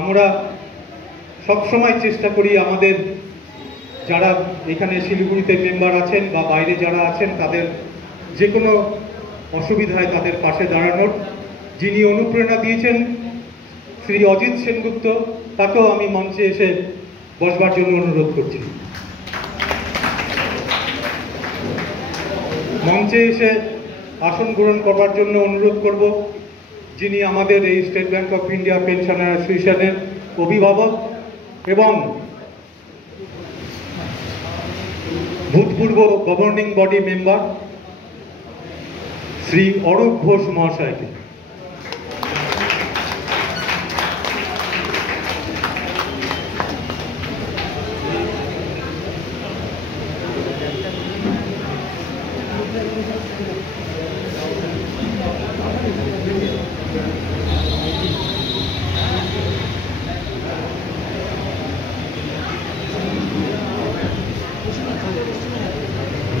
আমরা সবসময় চেষ্টা করি আমাদের যারা এখানে শিলিগুড়িতে মেম্বার আছেন বা বাইরে যারা আছেন তাদের যে কোনো অসুবিধায় তাদের পাশে দাঁড়ানোর। যিনি অনুপ্রেরণা দিয়েছেন শ্রী অজিত সেনগুপ্ত, তাকেও আমি মঞ্চে এসে বসবার জন্য অনুরোধ করছি। মঞ্চে এসে আসন গ্রহণ করবার জন্য অনুরোধ করব যিনি আমাদের এই State Bank of India pensioner অ্যাসোসিয়েশনের অভিভাবক এবং ভূতপূর্ব governing body member Shri Arup Ghosh মহাশয়কে।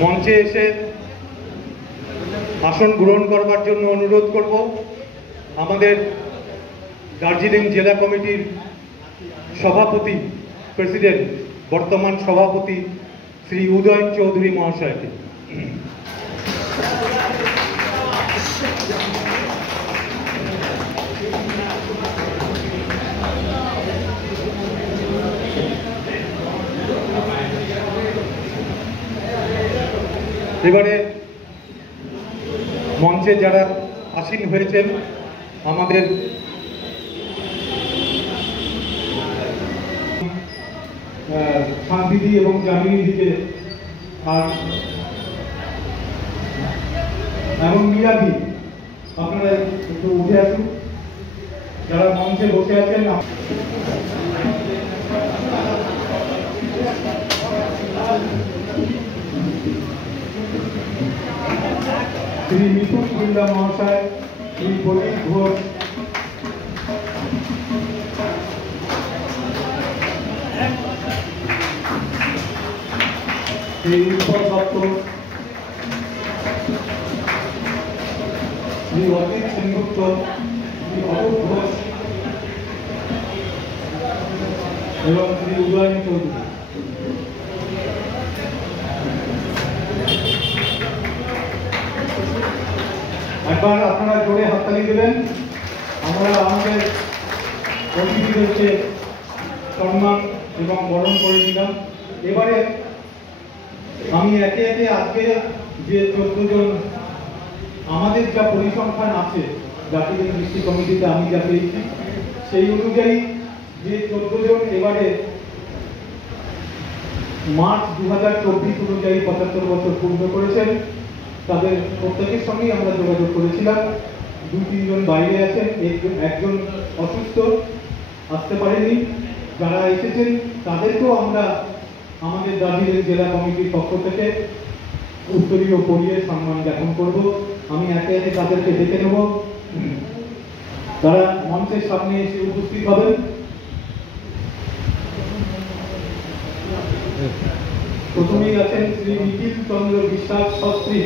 মঞ্চে এসে আসন গ্রহণ করবার জন্য অনুরোধ করব আমাদের দার্জিলিং জেলা কমিটির সভাপতি, প্রেসিডেন্ট, বর্তমান সভাপতি শ্রী উদয়ন চৌধুরী মহাশয়কে। এবারে মঞ্চে যারা আসীন হয়েছেন আমাদের শান্তিদি এবং জামিনী দিকে আর এবং মিরাদি, আপনারা একটু উঠে আসুন। যারা মঞ্চে বসে আছেন শ্রী মিথুন বিল্লা মহাশয়, শ্রী প্রদীপ ঘোষ, শ্রী উৎপল দত্ত, শ্রী অজিত সেনগুপ্ত, শ্রী অরূপ ঘোষ এবং শ্রী উদয়ন চৌধুরী। একবার আপনারা জোরে হাততালি দেবেন। আমরা আমাদের অতিথিদেরকে সম্মান এবং বরণ করে দিলাম। এবারে আমি একে একে আজকে যে 14 জন আমাদের যা পরিসংখ্যান আছে জাতীয় দৃষ্টি কমিটিতে আমি যা পেয়েছি সেই অনুযায়ী যে 14 জন এবারে মার্চ 2024 অনুযায়ী 75 বছর পূর্ণ করেছেন, তাদের প্রত্যেকের সঙ্গেই আমরা যোগাযোগ করেছিলাম। 2-3 জন বাইরে আছেন, একজন অসুস্থ, আসতে পারেনি। যারা এসেছেন তাদেরকেও আমরা আমাদের দার্জিলিং জেলা কমিটির পক্ষ থেকে উত্তরীয় পরিয়ে সম্মান জ্ঞাপন করব। আমি একে একে তাদেরকে ডেকে নেব, তারা মঞ্চের সামনে এসে উপস্থিত হবেন। প্রথমেই আছেন শ্রী নিখিল চন্দ্র বিশ্বাস শাস্ত্রী।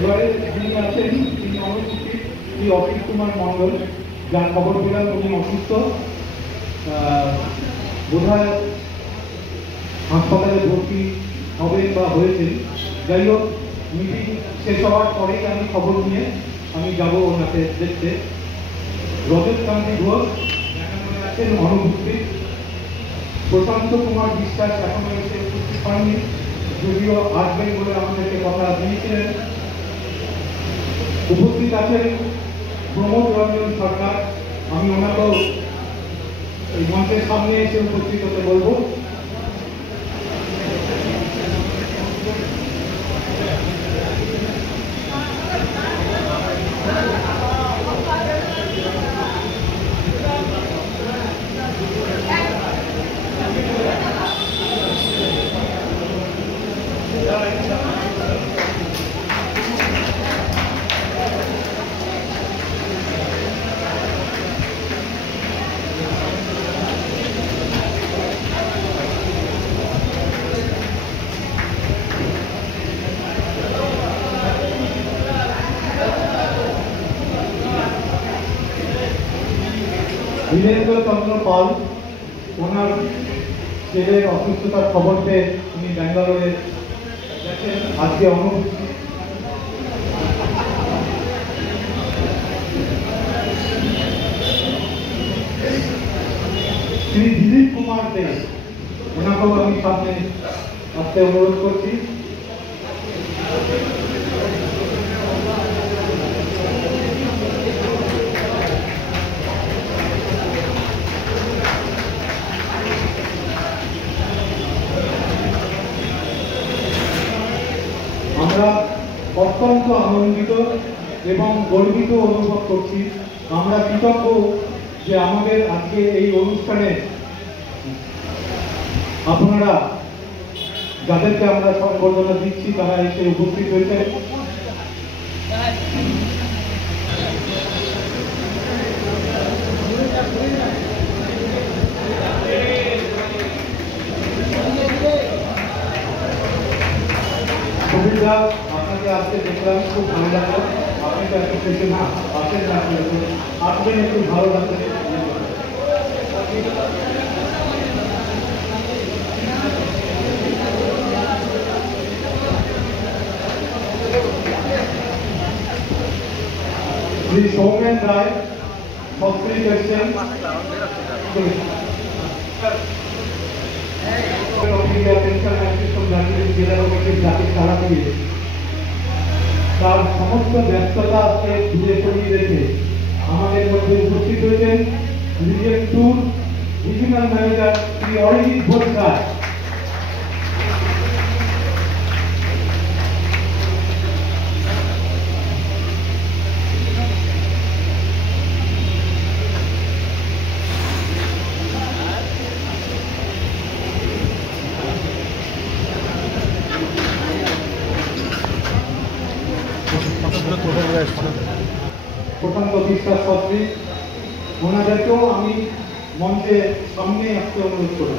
এবারে যিনি আছেন তিনি অনুপস্থিত শ্রী অসিত কুমার মণ্ডল, যার খবর পেলাম উনি অসুস্থ, বোধহয় হাসপাতালে ভর্তি হবেন বা হয়েছেন। যাই হোক, মিটিং শেষ হওয়ার পরেই আমি খবর নিয়ে আমি যাব ওনাকে দেখতে। রজত কান্তি ঘোষ অনুপস্থিত, প্রশান্ত কুমার বিশ্বাস এখনো এসে উপস্থিত হননি, যদিও আসবেন বলে আমাদেরকে কথা দিয়েছিলেন। উপস্থিত আছেন প্রমোদ রঞ্জন সরকার, আমি ওনাকেও এই মঞ্চের সামনে এসে উপস্থিত হতে বলবো। বীরেন্দ্র চন্দ্র পাল, ওনার ছেলের অসুস্থতার খবর পেয়ে উনি ব্যাঙ্গালোরে গেছেন, আজকে অনুপস্থিত। শ্রী দিলীপ কুমার দে, ওনাকেও আমি সামনে আসতে অনুরোধ করছি। আমরা অত্যন্ত আনন্দিত এবং গর্বিত অনুভব করছি। আমরা কৃতজ্ঞ যে আমাদের আজকে এই অনুষ্ঠানে আপনারা যাদেরকে আমরা সম্বর্ধনা দিচ্ছি তারা এসে উপস্থিত হয়েছে। সুবিধা আপনাকে আজকে দেখলাম, খুব ভালো লাগলো। আপনি তো এত কিছু না আসেন না, আসবেন একটু ভালো লাগবে। শ্রী সৌমেন রায় সক্রিয় এসছেন, তার সমস্ত ব্যস্ততাকে দূরে সরিয়ে রেখে আমাদের মধ্যে উপস্থিত হয়েছেন region 2 regional manager Shri Arijit Ghosh. Prashanta Biswas সত্রী, ওনাদেরকেও আমি মঞ্চে সামনে আসতে অনুরোধ করি।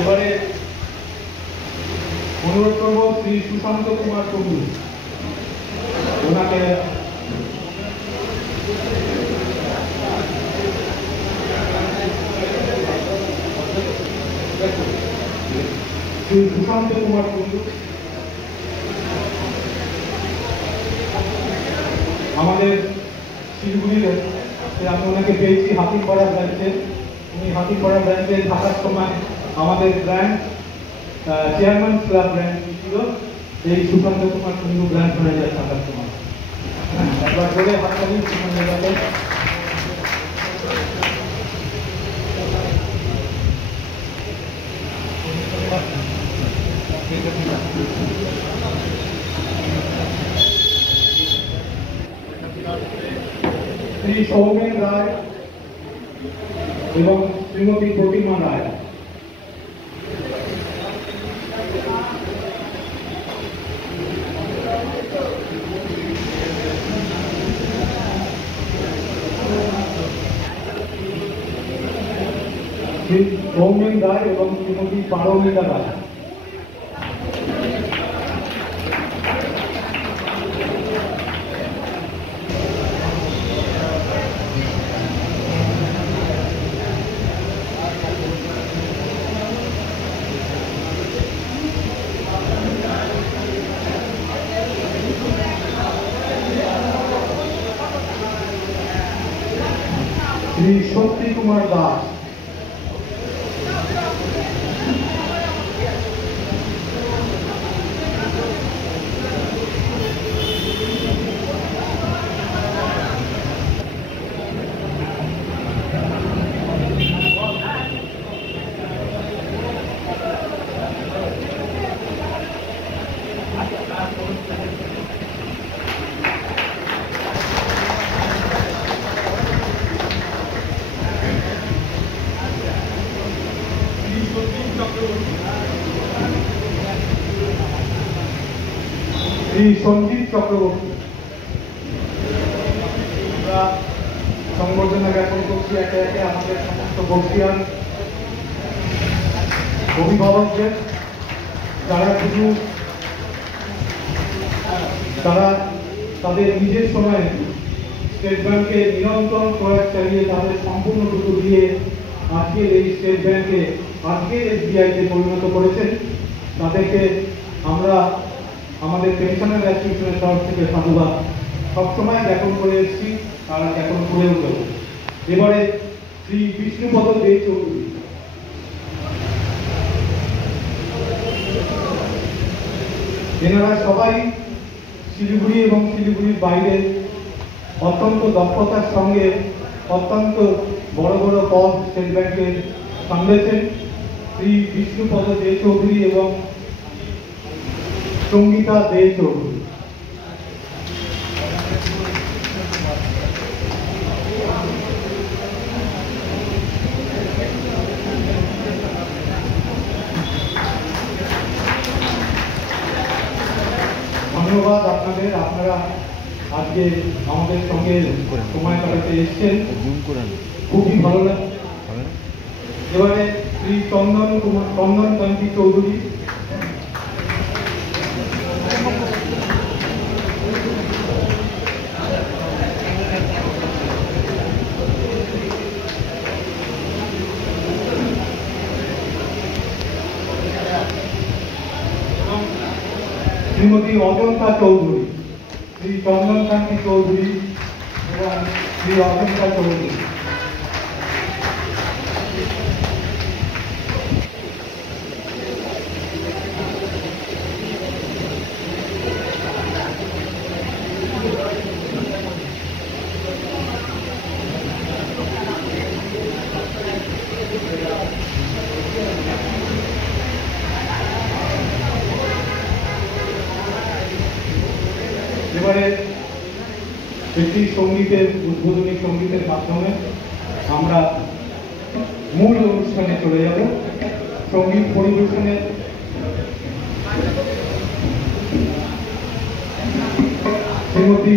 এবারে অনুরোধ করব শ্রী সুশান্ত কুমার টুডু, ওনাকে শ্রী সুশান্ত কুমার টুডু আমাদের শিলিগুড়িতে, আমি ওনাকে পেয়েছি হাতিপাড়া ব্রাঞ্চে। উনি হাতিপাড়া ব্রাঞ্চে থাকার সময় আমাদের ব্র্যান্ড চেয়ারম্যান ক্লাব ব্র্যান্ড ছিল, এই সুশান্ত কুমার টুডু ব্র্যান্ড ম্যানেজার থাকার সময়। একবার বলে হাততালি সুশান্ত। শ্রী শ্রী সৌমেন রায় এবং শ্রীমতী প্রতিমা রায়। শ্রী সৌমেন রায় এবং শ্রীমতী পারমিতা রায়। শ্রী শক্তি কুমার দাস। শ্রী সঞ্জিত চক্রবর্তী। আমরা সংবর্ধনা জ্ঞাপন করছি একে একে আমাদের সমস্ত বর্ষিয়ান অভিভাবকদের, যারা শুধু তাদের নিজের সময়ে স্টেট ব্যাংকে নিরন্তর প্রয়াস চালিয়ে তাদের সম্পূর্ণটুকু দিয়ে আজকের এই স্টেট ব্যাংকে আজকের এসবিআইতে পরিণত করেছেন। তাদেরকে আমরা আমাদের পেনশনার অ্যাসোসিয়েশনের তরফ থেকে সাধুবাদ সবসময় জ্ঞাপন করে এসেছি, তারা জ্ঞাপন করেও দেব। এবারে শ্রী বিষ্ণুপদ দে চৌধুরী। এনারা সবাই শিলিগুড়ি এবং শিলিগুড়ির বাইরে অত্যন্ত দক্ষতার সঙ্গে অত্যন্ত বড় বড় পদ স্টেট ব্যাংকে সামলেছেন। শ্রী বিষ্ণুপদ দে চৌধুরী এবং সঙ্গীতা দে চৌধুরী। ধন্যবাদ আপনাদের, আপনারা আজকে আমাদের সঙ্গে সময় কাটাতে এসছেন, খুবই ভালো লাগে। এবারে শ্রী চন্দন কান্তি চৌধুরী। শ্রীমতী অজন্তা চৌধুরী। শ্রী চন্দন কান্তি চৌধুরী এবং শ্রী অজন্তা চৌধুরী। এবারে একটি সঙ্গীতের উদ্বোধনী সঙ্গীতের মাধ্যমে আমরা মূল অনুষ্ঠানে চলে যাব। সঙ্গীত পরিবেশনে শ্রীমতী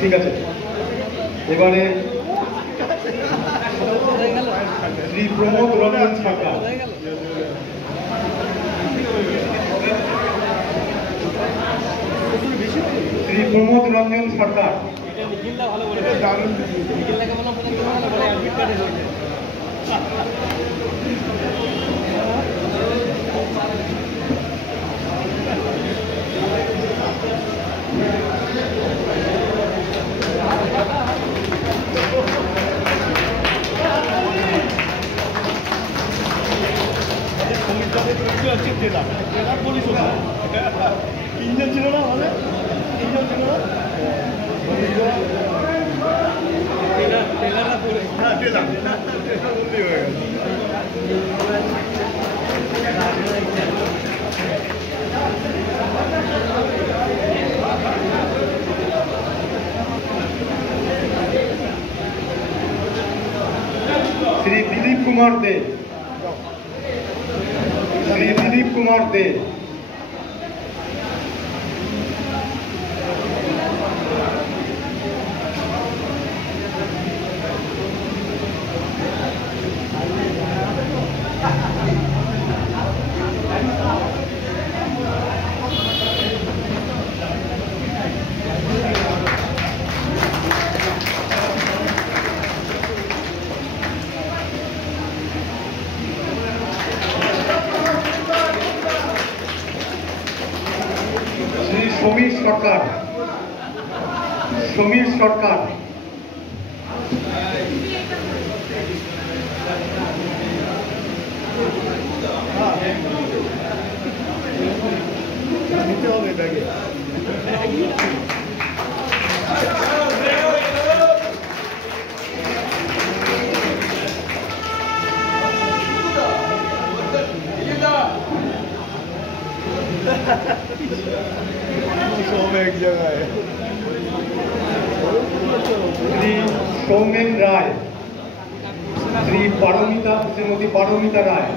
ঠিক আছে, এবারে শ্রী প্রমোদ রঞ্জন সরকার। শ্রী প্রমোদ রঞ্জন সরকার। তিনজন ছিল না হলে তিনজন ছিল না শ্রী দিলীপ কুমার দে। শ্রী দিলীপ কুমার দে। সমীর সরকার। সমীর সরকার। নিতে হবে ব্যাগে সব এক জায়গায়। Shri Soumen Roy, Shrimati Paramita Roy,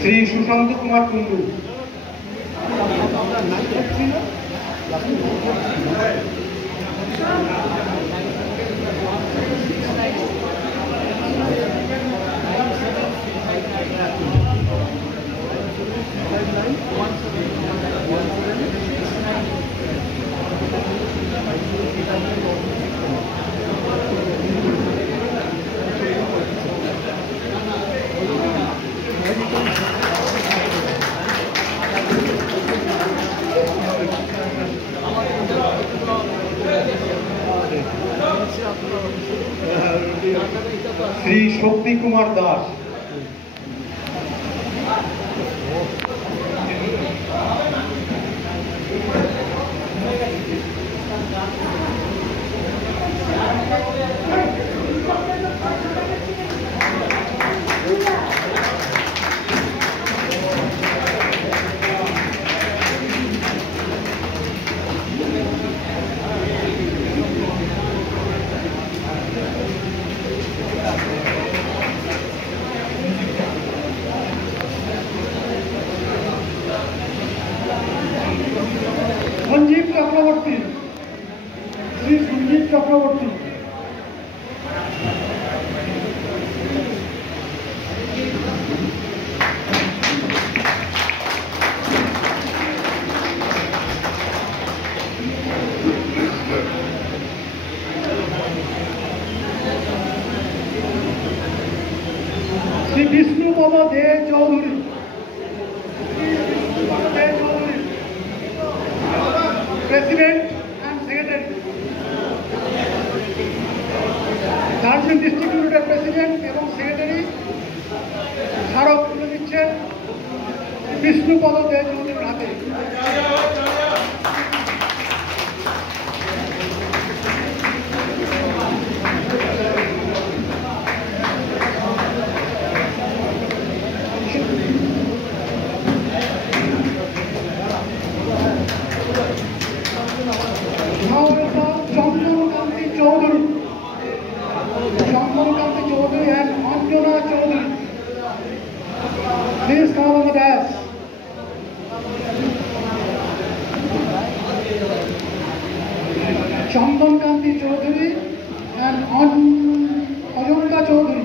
Shri Sushanta Kumar Kundu, Shri Shakti Kumar Das, Sanjib Chakraborty, Shri Sanjib Chakraborty, Shri Bishnupada Dey Chowdhury, president and secretary, Darjeeling district ইউনিটের প্রেসিডেন্ট এবং সেক্রেটারি স্মারক তুলে দিচ্ছেন বিষ্ণুপদ দে চৌধুরীর হাতে। চন্দনকান্তি Chowdhury, চন্দনকান্তি Chowdhury and Anjana Chowdhury, please come on the dais. চন্দনকান্তি Chowdhury and Ajanta Chowdhury.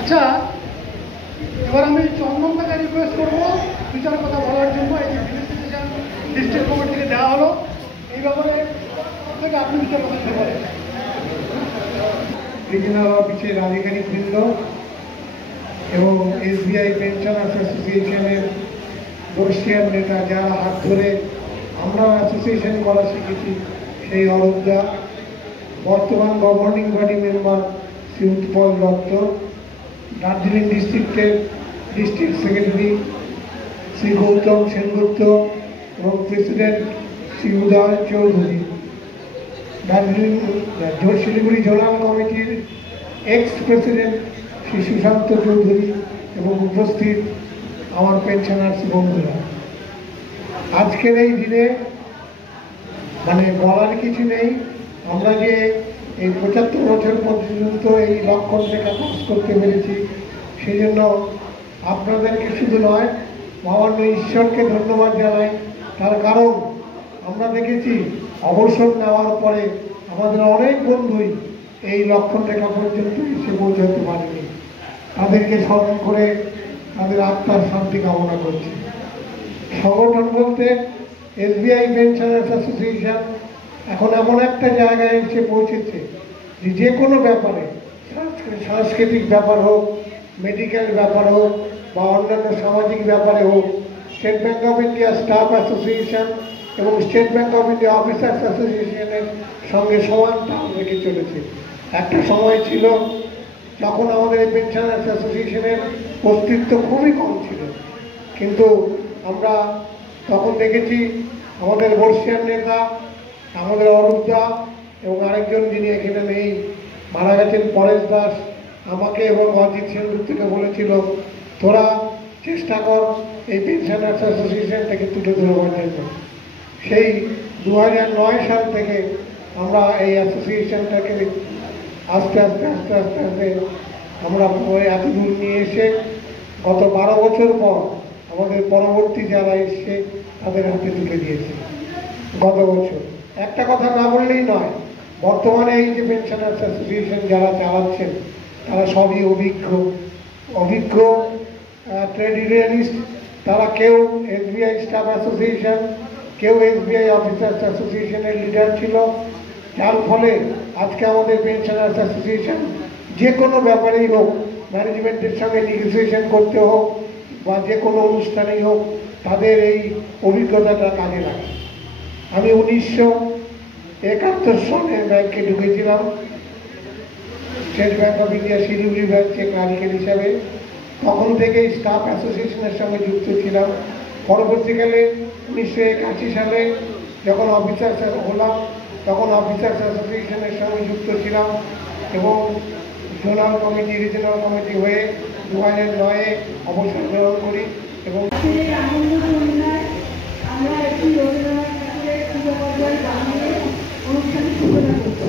আচ্ছা, এবার আমি চন্দনটাকে রিকোয়েস্ট করবো বিচার কথা বলার জন্য। এই যে ডিসিশন ডিস্ট্রিক্ট কমিটি থেকে দেওয়া হলো, এই ব্যাপারে থেকে আপনি বিচার কথা দিতে পারেন। রিজনাল অফিসের আধিকারিকবৃন্দ এবং SBI পেনশনার্স অ্যাসোসিয়েশনের বর্ষিয়ান নেতা, যারা হাত ধরে আমরা অ্যাসোসিয়েশন করা শিখেছি, সেই অরূপদা, বর্তমান governing body member Shri Utpal Dutta, Darjeeling ডিস্ট্রিক্টের ডিস্ট্রিক্ট সেক্রেটারি শ্রী গৌতম সেনগুপ্ত এবং প্রেসিডেন্ট শ্রী উদয় চৌধুরী, দার্জিলিং শিলিগুড়ি জোনাল কমিটির এক্স প্রেসিডেন্ট শ্রী সুশান্ত চৌধুরী এবং উপস্থিত আমার পেনশনার্স বন্ধুরা। আজকের এই দিনে মানে বলার কিছু নেই, আমরা যে এই 75 বছর পর্যন্ত এই লক্ষণ রেখা পাস করতে পেরেছি, সেই জন্য আপনাদেরকে শুধু নয়, মহামান্য ঈশ্বরকে ধন্যবাদ জানাই। তার কারণ আমরা দেখেছি অবসর নেওয়ার পরে আমাদের অনেক বন্ধুই এই লক্ষণ রেখা পর্যন্ত এসে পৌঁছাতে পারেনি। তাদেরকে স্মরণ করে তাদের আত্মার শান্তি কামনা করছি। সংগঠন বলতে এসবিআই পেনশনার্স অ্যাসোসিয়েশন এখন এমন একটা জায়গায় এসে পৌঁছেছে যে কোনো ব্যাপারে, সাংস্কৃতিক ব্যাপার হোক, মেডিকেল ব্যাপার হোক বা অন্যান্য সামাজিক ব্যাপারে হোক, State Bank of India staff association এবং State Bank of India officers অ্যাসোসিয়েশনের সঙ্গে সমান তাল রেখে চলেছে। একটা সময় ছিল যখন আমাদের এই পেনশনার্স অ্যাসোসিয়েশনের অস্তিত্ব খুবই কম ছিল, কিন্তু আমরা তখন দেখেছি আমাদের বর্ষিয়ান নেতা, আমাদের অরূপ দা এবং আরেকজন যিনি এখানে নেই, মারা গেছেন পরেশ দাস, আমাকে এবং অজিত সেনগুপ্ত থেকে বলেছিল তোরা চেষ্টা কর এই পেনশনার্স অ্যাসোসিয়েশনটাকে তুলে ধরবার জন্য। সেই 2009 সাল থেকে আমরা এই অ্যাসোসিয়েশনটাকে আস্তে আস্তে আস্তে আস্তে আস্তে আমরা এত দূর নিয়ে এসে গত 12 বছর পর আমাদের পরবর্তী যারা এসছে তাদের হাতে তুলে দিয়েছে গত বছর। একটা কথা না বললেই নয়, বর্তমানে এই যে পেনশনার্স অ্যাসোসিয়েশন যারা চালাচ্ছেন তারা সবই অভিজ্ঞ ট্রেড ইউনিয়নিস্ট। তারা কেউ এসবিআই স্টাফ অ্যাসোসিয়েশন, কেউ এসবিআই অফিসার্স অ্যাসোসিয়েশনের লিডার ছিল, যার ফলে আজকে আমাদের পেনশনার্স অ্যাসোসিয়েশন যে কোনো ব্যাপারেই হোক, ম্যানেজমেন্টের সঙ্গে নেগোসিয়েশন করতে হোক বা যে কোনো অনুষ্ঠানেই হোক, তাদের এই অভিজ্ঞতাটা কাজে লাগে। আমি 1971 সালে ব্যাংকে ঢুকেছিলাম, state Bank of India Siliguri ব্রাঞ্চে ক্লারিক্যাল হিসাবে। তখন থেকেই স্টাফ অ্যাসোসিয়েশনের সঙ্গে যুক্ত ছিলাম। পরবর্তীকালে 1981 সালে যখন অফিসার্স হলাম তখন অফিসার্স অ্যাসোসিয়েশনের সঙ্গে যুক্ত ছিলাম এবং জোনাল কমিটি, রিজনাল কমিটি হয়ে 2009-এ অবসর গ্রহণ করি এবং আনন্দ সন্ধ্যায় আমরা একটি রবীন্দ্রনাথ ঠাকুরের পূজা বানিয়ে অনুষ্ঠানের সূচনা করছি।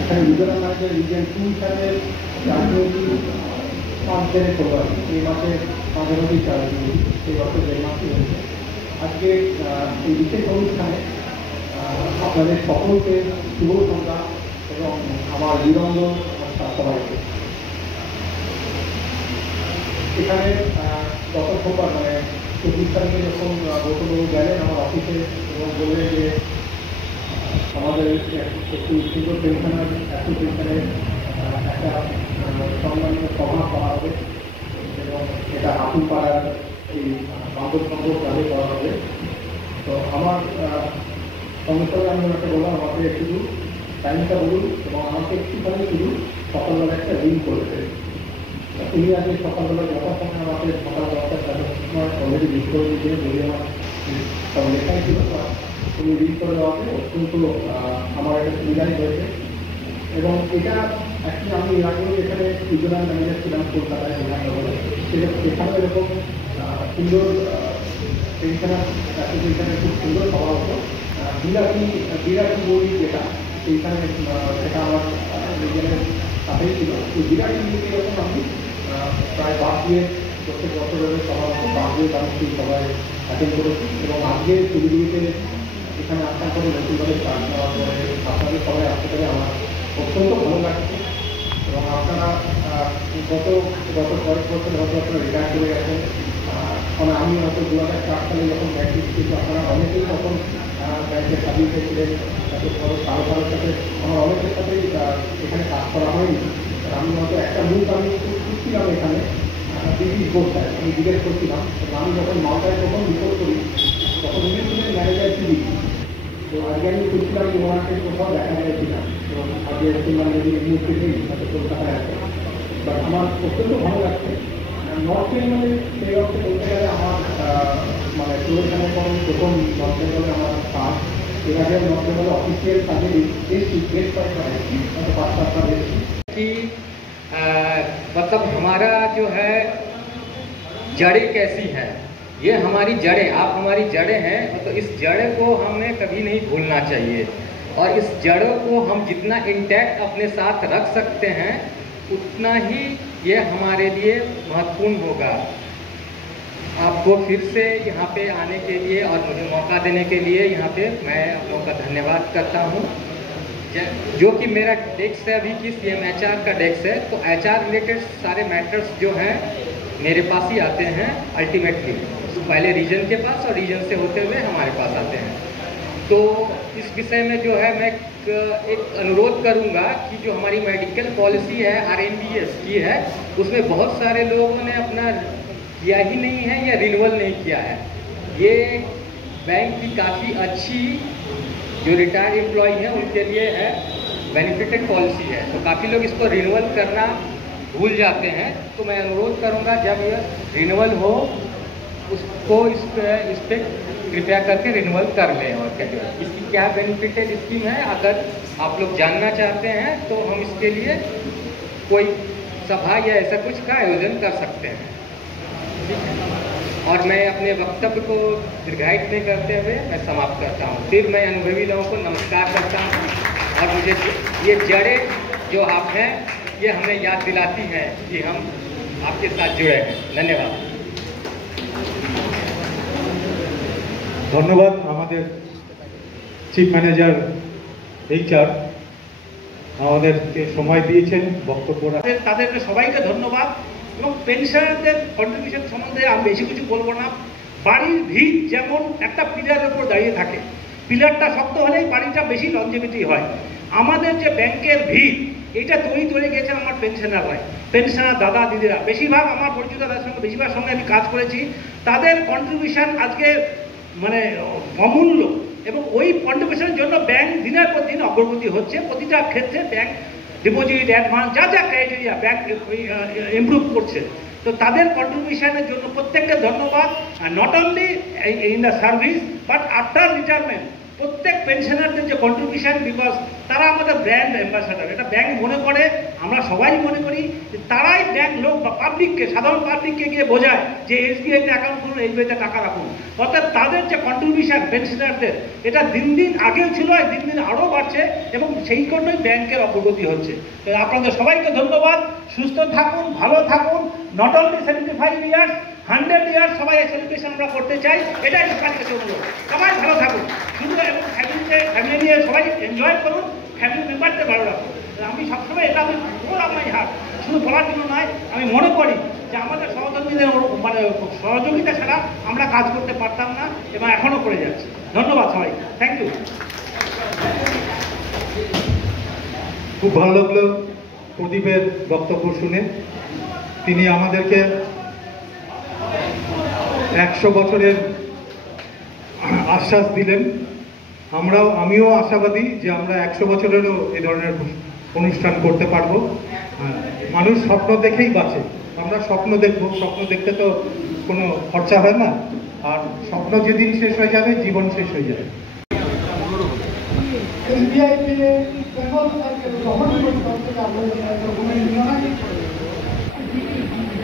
এখানে রিজনাল ম্যানেজার রিজন 2 হিসাবে রাজনৈতিক 5 দিনের প্রোগ্রাম, এই মাসে মাঝামাঝি 4 দিন, এই বছর 1 মাসই হয়েছে। আজকে এই বিশেষ অনুষ্ঠানে আপনাদের সকলকে শুভ সন্ধ্যা এবং আমার বিনম্র সবাইকে। এখানে গত সোমবার মানে 24 তারিখে যখন গৌতমবাবু গেলেন আমার অফিসে এবং বললেন যে আমাদের একটু সুন্দর পেনশনার অ্যাসোসিয়েশনের একটা সম্মানীয় সভা করা হবে এবং এটা আতুল পাড়ার এই বান্ধব সংঘ ক্লাবে করা হবে। তো আমার সঙ্গে সঙ্গে আমি ওনাকে বললাম আমাকে শুধু টাইমটা বলুন এবং আমাকে একটুখানি শুধু সকালবেলা একটা রিং করে দেবেন। উনি আগে সকালবেলা যথাসময় আমাকে সকাল 10টা 10টার সময় অলরেডি রিং করে দিয়ে বলে আমার সব লেখাই ছিল, উনি রিং করে দেওয়াতে অত্যন্ত আমার একটা সুবিধাই হয়েছে। এবং এটা অ্যাকচুয়ালি আমি এর আগেও যেখানে রিজনাল ম্যানেজার ছিলাম কলকাতায় সেখানেও এরকম সুন্দর পেনশনার অ্যাসোসিয়েশনের খুব সুন্দর সভা হতো। বিরাটি বই যেটা সেইখানে সেটা আমার রিজনের সাথেই ছিল। তো বিরাটি বইতে যখন আমি প্রায় 5 দিয়ে প্রত্যেক বছরের সভা হতো, 5 দিয়ে আমি সেই সভায় অ্যাটেন্ড করেছি এবং আজকে শিলিগুড়িতে এখানে আসার পরে নতুনভাবে স্টার্ট নেওয়ার পরে আপনাদের সবাই আসতে পারে আমার অত্যন্ত ভালো লাগছে। এবং আপনারা গত কয়েক বছর হয়তো আপনারা রিটায়ার করে গেছেন, মানে আমি হয়তো 2004 সালে যখন ব্যাংকে ঢুকেছি আপনারা অনেকেই তখন ব্যাংকের সার্ভিসে ছিলেন, তারপর কারো কারোর সাথে আমার অনেকের সাথেই এখানে কাজ করা হয়নি। আমি হয়তো একটা মুখ আমি খুঁজছিলাম এখানে ব্রিটিশ বোর্ডটায়, আমি জিজ্ঞেস করছিলাম আমি যখন মালটায় যখন রিপোর্ট করি তখন উনি ছিলেন ম্যানেজার টিভি। তো আজকে আমি খুঁজছিলাম যে ওনাকে কোথাও দেখা যাচ্ছিলাম, তো আজকে শুনলাম যদি এই মুহূর্তে নেই হয়তো কলকাতায় আছে। বাট আমার অত্যন্ত ভালো লাগছে। নর্থ বেঙ্গলে সেই অর্থে বলতে গেলে আমার মানে প্রফেশনের পর প্রথম নর্থ বেঙ্গলে আমার কাজ। এর আগে নর্থ বেঙ্গলে অফিসিয়াল কাজে এসছি, বেশ কয়েকবার এসেছি, হয়তো 5-7 এসেছি। कि मतलब हमारा जो है जड़ें कैसी हैं, ये हमारी जड़ें, आप हमारी जड़ें हैं, तो इस जड़े को हमें कभी नहीं भूलना चाहिए और इस जड़ों को हम जितना इंटैक्ट अपने साथ रख सकते हैं उतना ही ये हमारे लिए महत्वपूर्ण होगा। आपको फिर से यहाँ पे आने के लिए और मुझे मौका देने के लिए यहाँ पे मैं आप लोगों का धन्यवाद करता हूँ। जो कि मेरा डेस्क है अभी की CMHR का डेस्क है, तो HR रिलेटेड सारे मैटर्स जो हैं मेरे पास ही आते हैं अल्टीमेटली। पहले रीजन के पास और रीजन से होते हुए हमारे पास आते हैं। तो इस विषय में जो है मैं एक अनुरोध करूंगा कि जो हमारी मेडिकल पॉलिसी है RMBS की है, उसमें बहुत सारे लोगों ने अपना किया ही नहीं है या रिन्यूअल नहीं किया है। ये बैंक की काफ़ी अच्छी जो रिटायर्ड एम्प्लॉय हैं उनके लिए है, बेनिफिटेड पॉलिसी है। तो काफ़ी लोग इसको रिन्यूअल करना भूल जाते हैं। तो मैं अनुरोध करूंगा जब ये रिन्यूअल हो उसको इस पर कृपया करके रिन्यूअल कर लें। और क्या इसकी क्या बेनिफिटेड स्कीम है, अगर आप लोग जानना चाहते हैं तो हम इसके लिए कोई सभा या ऐसा कुछ का आयोजन कर सकते हैं। ठीक है, और मैं अपने वक्तव्य को दीर्घायित नहीं करते हुए मैं समाप्त करता हूँ। फिर मैं अनुभवी लोगों को नमस्कार करता हूँ। और मुझे ये जड़ें जो आप हैं ये हमें याद दिलाती हैं कि हम आपके साथ जुड़े हैं। धन्यवाद। ধন্যবাদ আমাদের চিফ ম্যানেজার HR আমাদেরকে সময় দিয়েছেন বক্তব্য রাখতে। তাদেরকে সবাইকে ধন্যবাদ। এবং পেনশনারদের কন্ট্রিবিউশন সম্বন্ধে আমি বেশি কিছু বলবো না। বাড়ির ভিত যেমন একটা পিলারের উপর দাঁড়িয়ে থাকে, পিলারটা শক্ত হলেই বাড়িটা বেশি লঞ্জিভিটি হয়। আমাদের যে ব্যাংকের ভিত এটা তৈরি গেছেন আমার পেনশনাররাই, পেনশনার দাদা দিদিরা, বেশিরভাগ আমার পরিচিত তাদের সঙ্গে বেশিরভাগ সঙ্গে আমি কাজ করেছি। তাদের কন্ট্রিবিউশন আজকে মানে অমূল্য, এবং ওই কন্ট্রিবিউশনের জন্য ব্যাংক দিনের পর দিন অগ্রগতি হচ্ছে। প্রতিটা ক্ষেত্রে ব্যাংক ডিপোজিট, অ্যাডভান্স যা যা ক্রাইটেরিয়া ব্যাংক ইমপ্রুভ করছে। তো তাদের কন্ট্রিবিউশনের জন্য প্রত্যেককে ধন্যবাদ। Not only in the service but after retirement প্রত্যেক পেনশনারদের যে কন্ট্রিবিউশন, বিকজ তারা আমাদের ব্র্যান্ড অ্যাম্বাসাডার। এটা ব্যাংক মনে করে, আমরা সবাই মনে করি যে তারাই ব্যাংক লোক বা পাবলিককে, সাধারণ পাবলিককে গিয়ে বোঝায় যে SBI-তে অ্যাকাউন্ট করুন, SBI-তে টাকা রাখুন। অর্থাৎ তাদের যে কন্ট্রিবিউশন পেনশনারদের এটা দিন দিন আগেও ছিল, দিন দিন আরও বাড়ছে, এবং সেই জন্যই ব্যাংকের অগ্রগতি হচ্ছে। তো আপনাদের সবাইকে ধন্যবাদ। সুস্থ থাকুন, ভালো থাকুন। নট অনলি 75 ইয়ার্স, 100 ইয়ার্স সবাই সেলিব্রেশন আমরা করতে চাই। এটাই সবার কাছে অনুরোধ। সবাই ভালো থাকুন, শুধু এবং ফ্যামিলি নিয়ে সবাই এনজয় করুন, ফ্যামিলি মেম্বারদের ভালো রাখুন। আমি সবসময় এটা আমি বললাম নাই হাত শুধু বলার জন্য নয়, আমি মনে করি যে আমাদের সহকর্মীদের মানে সহযোগিতা ছাড়া আমরা কাজ করতে পারতাম না, এবং এখনও করে যাচ্ছি। ধন্যবাদ সবাই, থ্যাংক ইউ। খুব ভালো লাগলো প্রদীপের বক্তব্য শুনে। তিনি আমাদেরকে 100 বছরের আশ্বাস দিলেন। আমিও আশাবাদী যে আমরা 100 বছরেরও এই ধরনের অনুষ্ঠান করতে পারবো। মানুষ স্বপ্ন দেখেই বাঁচে, আমরা স্বপ্ন দেখব। স্বপ্ন দেখতে তো কোনো খরচা হয় না, আর স্বপ্ন যেদিন শেষ হয়ে যাবে জীবন শেষ হয়ে যাবে।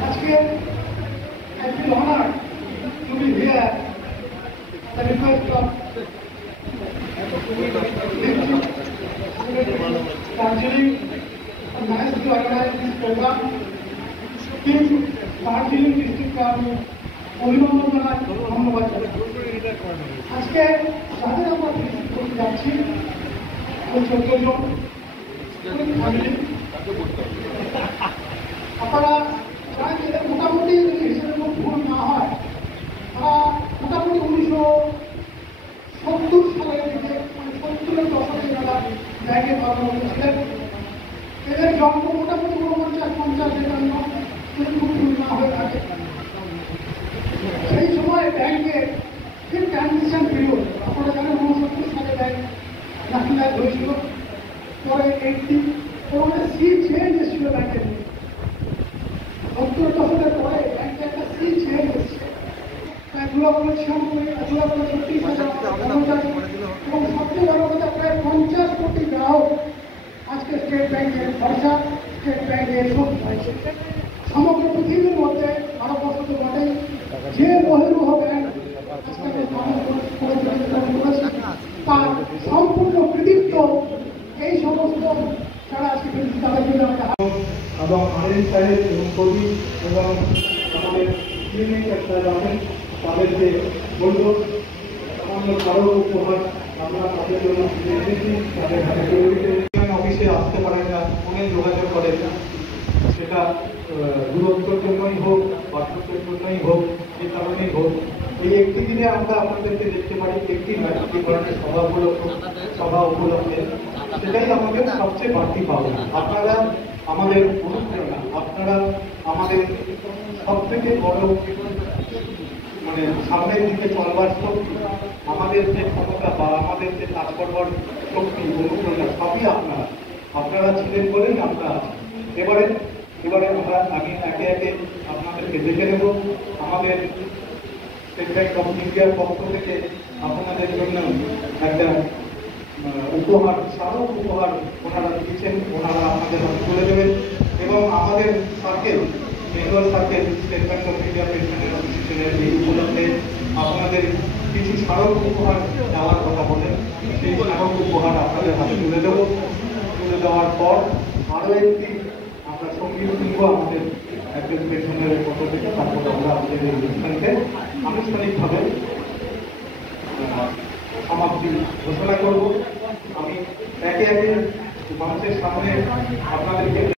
আজকে I feel honored to be here at the request of Darjeeling and managed to organize this program. Team Darjeeling district আমি অভিনন্দন জানাই, ধন্যবাদ জানাই। আজকে যাদের আমরা ভিজিট করতে যাচ্ছি 14 জন ফ্যামিলি। আপনারা জানেন যে মোটামুটি হিসেবে কোনো ভুল না হয়, তারা মোটামুটি 1970 সালের দিকে, মানে 70-এর দশকে তারা ব্যাংকে কর্মরত ছিলেন। এদের জন্ম মোটামুটি 49-50 জন্য যদি খুব ভুল না হয়ে থাকে। সেই সময় ব্যাংকে ঠিক ট্রানজিশন পিরিয়ড, আপনারা জানেন 69 সালে ব্যাংক ন্যাশনালাইজ হয়েছিল, পরে 80 ওখানে সি চেঞ্জ এসেছিল ব্যাংকের। 70 দশকের পরে ব্যাংকে একটা সি চেঞ্জ এসেছে। প্রায় 2,96,000 কর্মচারী এবং সবচেয়ে বড় কথা প্রায় 50 কোটি গ্রাহক আজকে স্টেট ব্যাংকের ভরসা, স্টেট ব্যাংকের শক্তি হয়েছে। সমগ্র পৃথিবীর মধ্যে ভারতবর্ষ তো বটেই, যে বহির্মুখ ব্যাংক তার সম্পূর্ণ কৃতিত্ব এই সমস্ত যারা আজকে তাদের জন্য এবং আনন্দ সাহেব এবং প্রদীপ এবং আমাদের ক্লিনিক একটা রাখেন, তাদেরকে বলবো সামান্য কারো উপহার আমরা তাদের জন্য তুলে এনেছি, তাদের হাতে তুলে দিতে। অফিসে আসতে পারেন না, ফোনে যোগাযোগ করেন না, সেটা দূরত্বের জন্যই হোক, বার্ধক্যের জন্যই হোক, যে কারণেই হোক, এই একটি দিনে আমরা আপনাদেরকে দেখতে পারি, একটি নয়, এই ধরনের সভা উপলক্ষে, সেটাই আমাদের সবচেয়ে বাড়তি পাওয়া। আপনারা আমাদের অনুপ্রেরণা, আপনারা আমাদের সব থেকে বড় মানে সামনের দিকে চলবার শক্তি, আমাদের যে ক্ষমতা বা আমাদের যে কাজ করবার শক্তি, অনুপ্রেরণা সবই আপনারা ছিলেন বলেই আমরা আছি। এবারে আমি একে একে আপনাদেরকে দেখে নেব। আমাদের স্টেট ব্যাংক অফ ইন্ডিয়ার পক্ষ থেকে আপনাদের জন্য একটা উপহার, স্মারক উপহার ওনারা দিচ্ছেন, ওনারা আপনাদের হাতে তুলে দেবেন। এবং আমাদের circle, Bengal circle state Bank of India পেনশনের অ্যাসোসিয়েশনের এই উপলক্ষে আপনাদের কিছু স্মারক উপহার দেওয়ার কথা বলেন, সেই স্মারক উপহার আপনাদের হাতে তুলে দেব। তুলে দেওয়ার পর আরও একটি আমরা সঙ্গীত শুনবো আমাদের একজন পেনশনের পক্ষ থেকে, তারপর আমরা আমাদের এই অনুষ্ঠানকে আনুষ্ঠানিকভাবে সমাপ্তি ঘোষণা করব। আমি একে একে মানুষের সামনে আপনাদেরকে